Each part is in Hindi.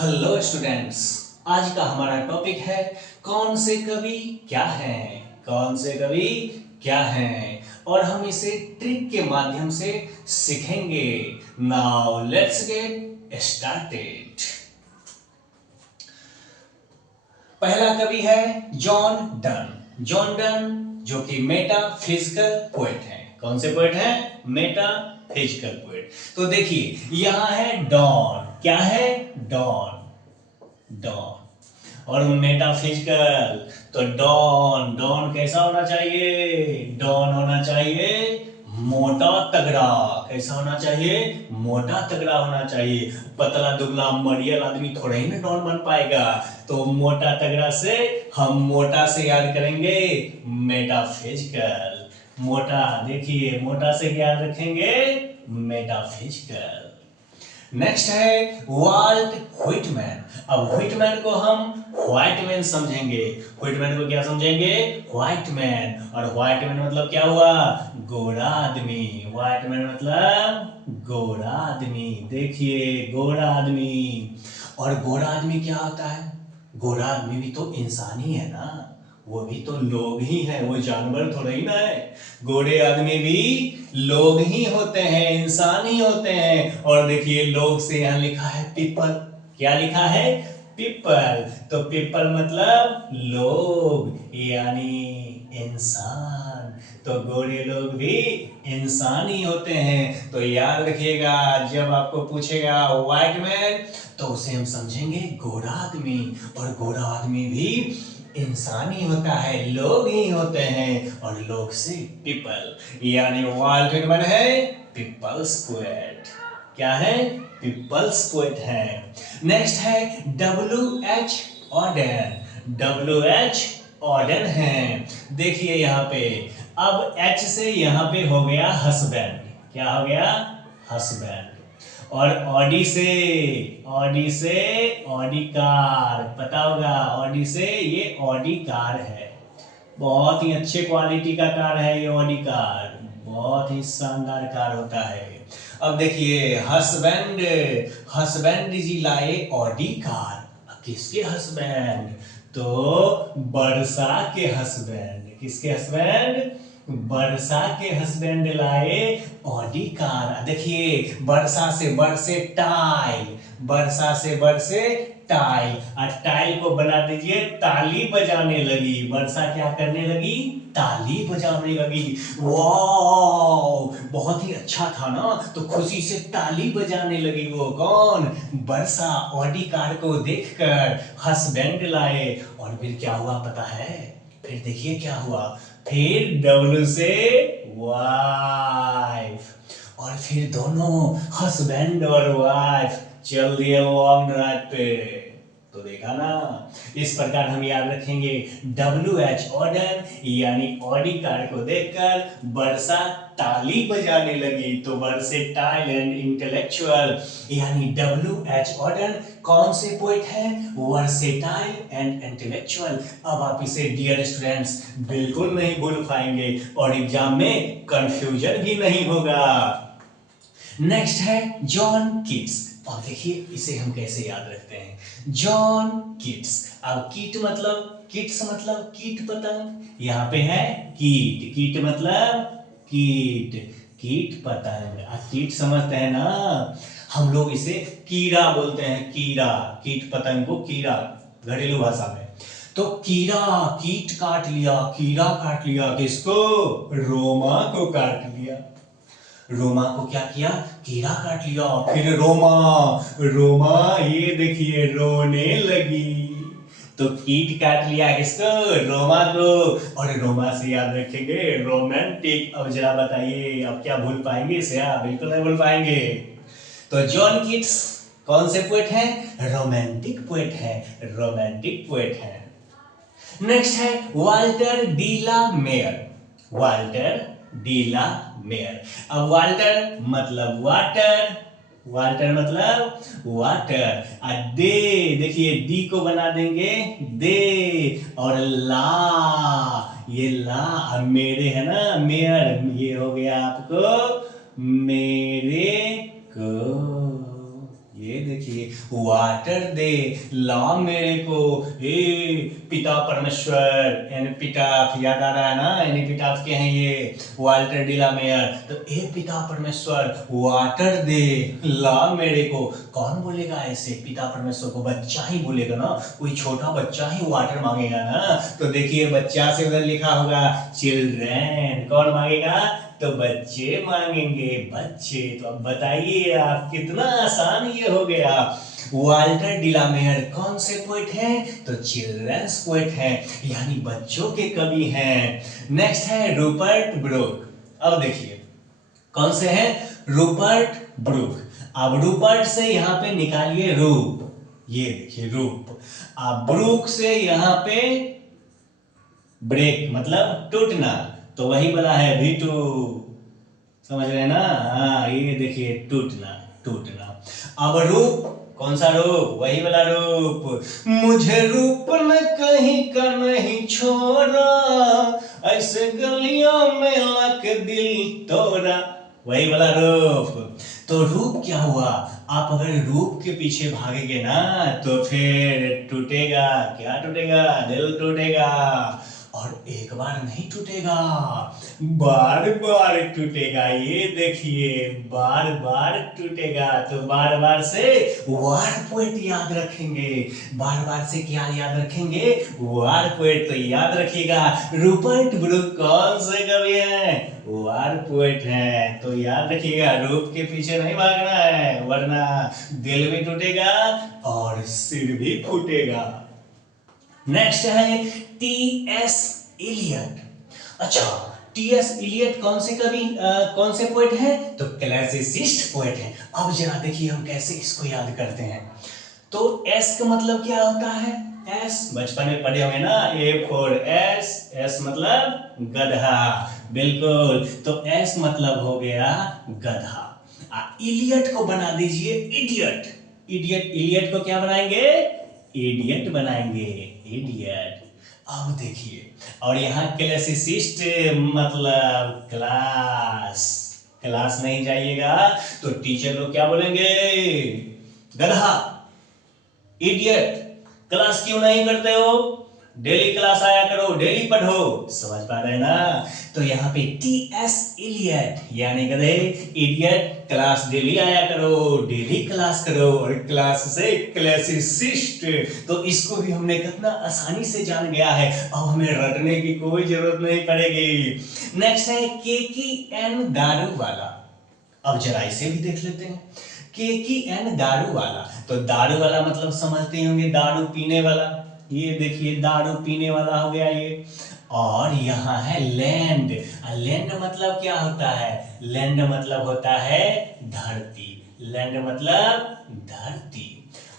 Hello students. आज का हमारा टॉपिक है कौन से कवि क्या हैं। कौन से कवि क्या हैं और हम इसे ट्रिक के माध्यम से सीखेंगे। Now let's get started. पहला कवि है जॉन डन। जॉन डन जो कि मेटाफिजिकल पोएट है। कौन से पोएट है? Metaphysical poet. तो देखिए यहां है डॉन। क्या है? डॉन। डॉन और मेटाफिजिकल। तो डॉन डॉन कैसा होना चाहिए? डॉन होना चाहिए मोटा तगड़ा। कैसा होना चाहिए? मोटा तगड़ा होना चाहिए। पतला दुबला मरियल आदमी थोड़ा ही ना डॉन बन पाएगा। तो मोटा तगड़ा से हम मोटा से याद करेंगे मेटाफिजिकल। मोटा, देखिए मोटा से याद रखेंगे मेटाफिजिकल। नेक्स्ट है वाल्ट व्हिटमैन। अब व्हिटमैन को हम व्हाइटमैन समझेंगे। व्हिटमैन को क्या समझेंगे? व्हाइटमैन। और व्हाइटमैन मतलब क्या हुआ? गोरा आदमी। व्हाइटमैन मतलब गोरा आदमी। देखिए गोरा आदमी। और गोरा आदमी क्या होता है? गोरा आदमी भी तो इंसान ही है ना। वो भी तो लोग ही हैं, वो जानवर थोड़ा ही ना है। गोरे आदमी भी लोग ही होते हैं, इंसान ही होते हैं। और देखिए लोग से यहां लिखा है पीपल। क्या लिखा है? पीपल। तो पीपल मतलब लोग यानी इंसान। तो गोरे लोग भी इंसान ही होते हैं। तो याद रखिएगा जब आपको पूछेगा व्हाइट मैन तो उसे हम समझेंगे गोरा आदमी। और गोरा आदमी भी इंसान ही होता है, लोग ही होते हैं। और लोग से पीपल यानी वाल्ट व्हिटमैन है पीपल्स पोएट। क्या है? पीपल्स पोएट है। नेक्स्ट है W.H. ऑडेन। W.H. ऑडेन है। देखिए यहां पे अब H से यहां पे हो गया हस्बैंड। क्या हो गया? हस्बैंड। और ऑडी से ऑडी कार। पता होगा ऑडी से ये ऑडी कार है। बहुत ही अच्छे क्वालिटी का कार है ये ऑडी कार। बहुत ही शानदार कार होता है। अब देखिए हस्बैंड। हस्बैंड जी लाए ऑडी कार। किसके हस्बैंड? तो वर्षा के हस्बैंड। किसके हस्बैंड? वर्षा के हस्बैंड लाए ऑडी कार। देखिए वर्षा से वर्षे टाइल। वर्षा से वर्षे टाइल। और टाइल को बना दीजिए ताली बजाने लगी। वर्षा क्या करने लगी? ताली बजाने लगी। वाह बहुत ही अच्छा था ना। तो खुशी से ताली बजाने लगी। वो कौन? वर्षा ऑडी कार को देखकर हस्बैंड लाए। और फिर क्या हुआ पता है? फिर देखिए क्या हुआ। फिर डब्ल्यू से वाइफ। और फिर दोनों हस्बैंड और वाइफ चल दिए लॉन्ग ड्राइव पे। तो देखा ना। इस प्रकार हम याद रखेंगे W.H. ऑडन यानी ऑडी कार को देखकर वर्षा ताली बजाने लगी। तो वर्सेटाइल एंड इंटेलेक्चुअल यानी W.H. ऑडन कौन से पोएट है? Versatile and intellectual. अब आप इसे डियर स्टूडेंट्स बिल्कुल नहीं भूल पाएंगे और एग्जाम में कंफ्यूजन भी नहीं होगा। नेक्स्ट है जॉन कीट्स। और देखिए इसे हम कैसे याद रखते हैं। John Keats. अब कीट मतलब किट्स मतलब कीट पतंग। यहाँ पे है कीट। कीट मतलब कीट। कीट पतंग। कीट समझते हैं ना। हम लोग इसे कीड़ा बोलते हैं। कीड़ा। कीट पतंग को कीड़ा घरेलू भाषा में। तो कीड़ा कीट काट लिया। कीड़ा काट लिया किसको? रोमा को काट लिया। रोमा को क्या किया? कीड़ा काट लिया। फिर रोमा रोमा ये देखिए रोने लगी। तो कीट काट लिया किसको? रोमा को। और रोमा से याद रखेंगे रोमांटिक। अब जरा बताइए अब क्या भूल पाएंगे इसे? आप बिल्कुल नहीं भूल पाएंगे। तो जॉन कीट्स कौन से पोएट है? रोमांटिक पोएट है। रोमांटिक पोएट है। नेक्स्ट है Walter de la Mare. Walter de la Mare. अब वाल्टर मतलब वाटर। वाल्टर मतलब वाटर। और दे देखिए डी को बना देंगे दे। और ला ये ला। अब मेरे है ना मेयर। ये हो गया आपको मेरे को। ये देखिए वाटर दे, ला मेरे को। हे पिता परमेश्वर, एपिटाफ याद आ रहा है ना, एपिटाफ के हैं ये, वाल्टर डिलामेयर। तो ए पिता परमेश्वर वाटर दे, ला मेरे को। कौन बोलेगा ऐसे पिता परमेश्वर को? बच्चा ही बोलेगा ना, कोई छोटा बच्चा ही वाटर मांगेगा ना। तो देखिए बच्चा से उधर लिखा होगा चिल्ड्रेन, कौन मांगेगा? तो बच्चे मांगेंगे, बच्चे। तो अब बताइए आप, कितना आसान ये हो गया। वाल्टर डिलामेयर कौन से पोएट हैं? तो चिल्ड्रंस पोएट हैं, यानी बच्चों के कवि हैं। नेक्स्ट है रूपर्ट ब्रूक। अब देखिए कौन से हैं? Rupert Brooke. अब रूपर्ट से यहां पे निकालिए रूप, ये देखिए रूप। अब ब्रूक से यहां पे ब्रेक मतलब टूटना, तो वही वाला है भी टू, समझ रहे हैं ना? हाँ ये देखिए टूटना, टूटना। अब रूप, कौन सा रूप? वही वाला रूप। मुझे रूप न कहीं का नहीं छोड़ा, ऐसे गलियों में लग दिल तोड़ा, वही वाला रूप। तो रूप क्या हुआ? आप अगर रूप के पीछे भागेंगे ना तो फिर टूटेगा, क्या टूटेगा? दिल टूटेगा। और एक बार नहीं टूटेगा, बार बार टूटेगा। ये देखिए बार बार टूटेगा। तो बार बार से वार पोएट याद रखेंगे। बार बार से क्या याद रखेंगे? वार पोएट। तो याद रखिएगा रूपर्ट ब्रूक कौन से कवि हैं? वार पोएट हैं। तो याद रखिएगा रूप के पीछे नहीं भागना है, वरना दिल भी टूटेगा और सिर भी फूटेगा। नेक्स्ट है टी एस इलियट। अच्छा, टी एस इलियट कौन से कवि, कौन से पोएट हैं? तो क्लासिसिस्ट पोएट हैं। अब जरा देखिए हम कैसे इसको याद करते हैं। तो एस का मतलब क्या होता है? एस बचपन में पढ़े होंगे ना, ए फॉर एस, एस मतलब गधा, बिल्कुल। तो एस मतलब हो गया गधा। इलियट को बना दीजिए इडियट। इडियट, इलियट को क्या बनाएंगे? इडियट बनाएंगे, इडियट। अब देखिए, और यहाँ क्लासिसिस्ट मतलब क्लास, क्लास नहीं जाइएगा तो टीचर लोग क्या बोलेंगे? गधा, इडियट। क्लास क्यों नहीं करते हो? डेली क्लास आया करो, डेली पढ़ो। समझ पा रहे हैं ना? तो यहाँ पे टी एस इलियट यानी गधे, इडियट, क्लास डेली आया करो, डेली क्लास करो, और क्लास से क्लासिसिस्ट। तो इसको भी हमने कितना आसानी से जान गया है, अब हमें रटने की कोई जरूरत नहीं पड़ेगी। नेक्स्ट है केकी एन दारू वाला। अब जरा इसे भी देख लेते हैं। केकी एन दारू वाला, तो दारू वाला मतलब समझते होंगे, दारू पीने वाला। ये देखिए दारू पीने वाला हो गया ये। और यहाँ है लैंड। लैंड मतलब क्या होता है? लैंड मतलब होता है धरती। लैंड मतलब धरती।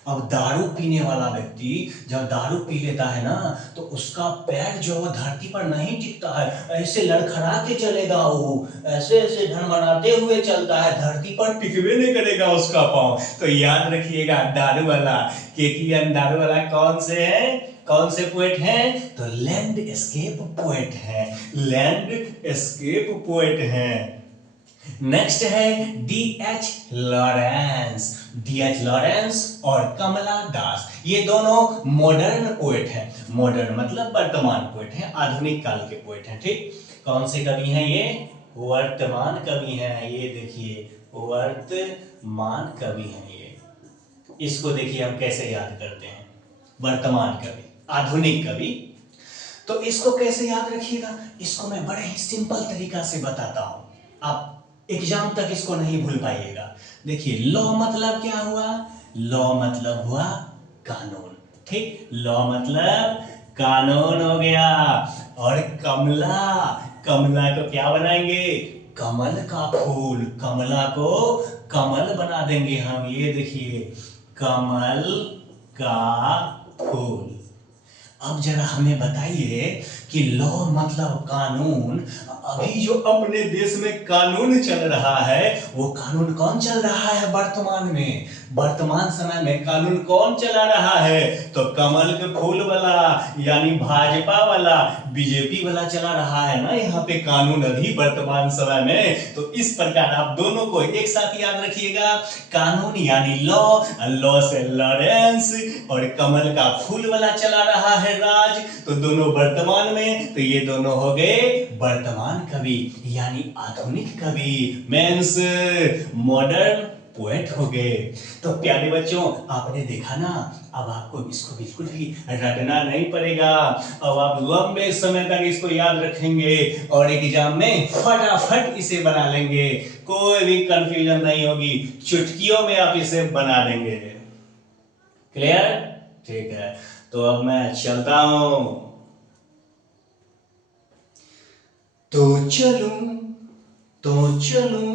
अब दारू पीने वाला व्यक्ति जब दारू पी लेता है ना तो उसका पैर जो वो धरती पर नहीं टिकता है, ऐसे लड़खड़ा के चलेगा, वो ऐसे ऐसे ढनमनाते हुए चलता है, धरती पर टिकवे नहीं करेगा उसका पांव। तो याद रखिएगा दारू वाला, केकीएन दारू वाला कौन से है, कौन से पोएट हैं? तो लैंड एस्केप पोएट हैं, लैंड एस्केप पोएट हैं। नेक्स्ट है D H Lawrence. D H Lawrence और कमला दास, ये दोनों मॉडर्न पोएट हैं। मॉडर्न मतलब वर्तमान पोएट हैं, आधुनिक काल के पोएट हैं। ठीक, कौन से कवि हैं ये? वर्तमान कवि हैं। ये देखिए वर्तमान कवि हैं ये। इसको देखिए हम कैसे याद करते हैं। वर्तमान कवि, आधुनिक कवि। तो इसको कैसे याद रखिएगा? इसको मैं बड़े ही सिंपल तरीका से बताता हूं, आप एग्जाम तक इसको नहीं भूल पाइएगा। देखिए लॉ मतलब क्या हुआ? लॉ मतलब हुआ कानून। ठीक, लॉ मतलब कानून हो गया। और कमला, कमला को क्या बनाएंगे? कमल का फूल। कमला को कमल बना देंगे हम। ये देखिए कमल का फूल। अब जरा हमें बताइए कि लॉ मतलब कानून। अभी जो अपने देश में कानून चल रहा है वो कानून कौन चल रहा है वर्तमान में? वर्तमान समय में कानून कौन चला रहा है? तो कमल के फूल वाला यानी भाजपा वाला, बीजेपी वाला चला रहा है ना यहाँ पे कानून अभी वर्तमान समय में। तो इस प्रकार आप दोनों को एक साथ याद रखिएगा, कानून यानी लॉ, लॉ से लॉरेंस, और कमल का फूल वाला चला रहा है राज, तो दोनों वर्तमान में, तो ये दोनों हो गए वर्तमान कवि यानी आधुनिक कवि, मींस मॉडर्न पोएट हो गए। तो प्यारे बच्चों, आपने देखा ना, अब आपको इसको बिल्कुल भी रटना नहीं पड़ेगा। अब आप लंबे समय तक इसको याद रखेंगे और एग्जाम में फटाफट इसे बना लेंगे, कोई भी कंफ्यूजन नहीं होगी, चुटकियों में आप इसे बना देंगे। क्लियर? ठीक है, तो अब मैं चलता हूं। तो चलूं, तो चलूं,